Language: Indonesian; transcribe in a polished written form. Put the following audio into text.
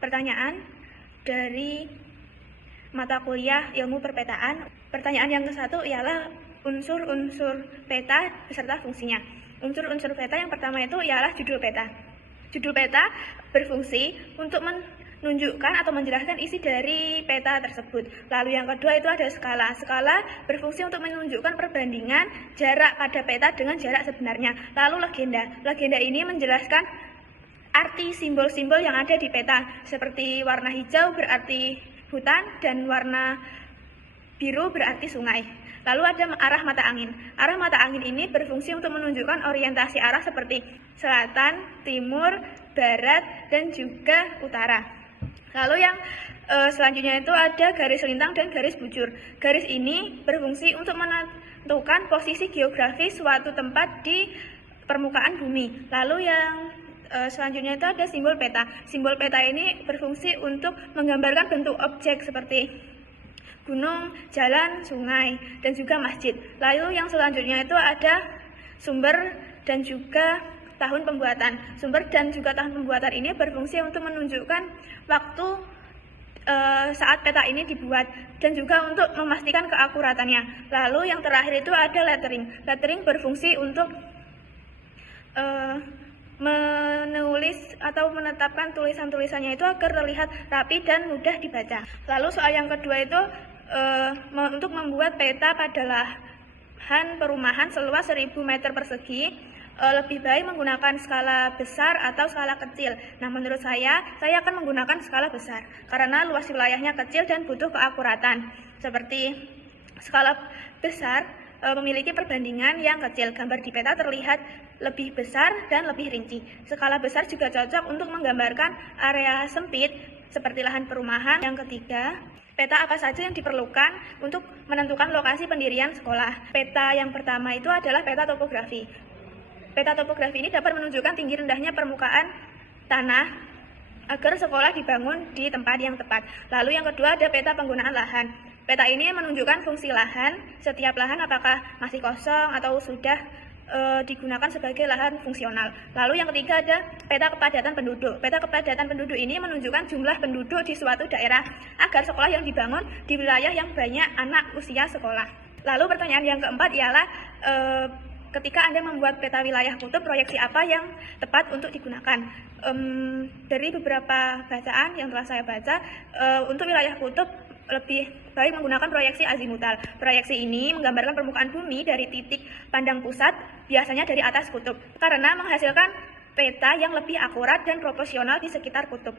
pertanyaan dari mata kuliah ilmu perpetaan. Pertanyaan yang ke-1 ialah unsur-unsur peta beserta fungsinya. Unsur-unsur peta yang pertama itu ialah judul peta. Judul peta berfungsi untuk menunjukkan atau menjelaskan isi dari peta tersebut. Lalu yang kedua itu ada skala. Skala berfungsi untuk menunjukkan perbandingan jarak pada peta dengan jarak sebenarnya. Lalu legenda. Legenda ini menjelaskan arti simbol-simbol yang ada di peta, seperti warna hijau berarti hutan dan warna biru berarti sungai. Lalu ada arah mata angin. Arah mata angin ini berfungsi untuk menunjukkan orientasi arah seperti selatan, timur, barat, dan juga utara. Lalu yang selanjutnya itu ada garis lintang dan garis bujur. Garis ini berfungsi untuk menentukan posisi geografis suatu tempat di permukaan bumi. Lalu yang selanjutnya itu ada simbol peta. Simbol peta ini berfungsi untuk menggambarkan bentuk objek seperti gunung, jalan, sungai, dan juga masjid. Lalu yang selanjutnya itu ada sumber dan juga tahun pembuatan. Sumber dan juga tahun pembuatan ini berfungsi untuk menunjukkan waktu saat peta ini dibuat dan juga untuk memastikan keakuratannya. Lalu yang terakhir itu ada lettering. Lettering berfungsi untuk menulis atau menetapkan tulisan-tulisannya itu agar terlihat rapi dan mudah dibaca. Lalu soal yang kedua itu untuk membuat peta pada lahan perumahan seluas 1000 meter persegi, lebih baik menggunakan skala besar atau skala kecil. Nah, menurut saya akan menggunakan skala besar karena luas wilayahnya kecil dan butuh keakuratan. Seperti skala besar memiliki perbandingan yang kecil, gambar di peta terlihat lebih besar dan lebih rinci. Skala besar juga cocok untuk menggambarkan area sempit seperti lahan perumahan. Yang ketiga, peta apa saja yang diperlukan untuk menentukan lokasi pendirian sekolah. Peta yang pertama itu adalah peta topografi. Peta topografi ini dapat menunjukkan tinggi rendahnya permukaan tanah agar sekolah dibangun di tempat yang tepat. Lalu yang kedua ada peta penggunaan lahan. Peta ini menunjukkan fungsi lahan, setiap lahan apakah masih kosong atau sudah digunakan sebagai lahan fungsional. Lalu yang ketiga ada peta kepadatan penduduk. Peta kepadatan penduduk ini menunjukkan jumlah penduduk di suatu daerah agar sekolah yang dibangun di wilayah yang banyak anak usia sekolah. Lalu pertanyaan yang keempat ialah ketika Anda membuat peta wilayah kutub, proyeksi apa yang tepat untuk digunakan? Dari beberapa bacaan yang telah saya baca, untuk wilayah kutub lebih baik menggunakan proyeksi azimutal. Proyeksi ini menggambarkan permukaan bumi dari titik pandang pusat, biasanya dari atas kutub, karena menghasilkan peta yang lebih akurat dan proporsional di sekitar kutub.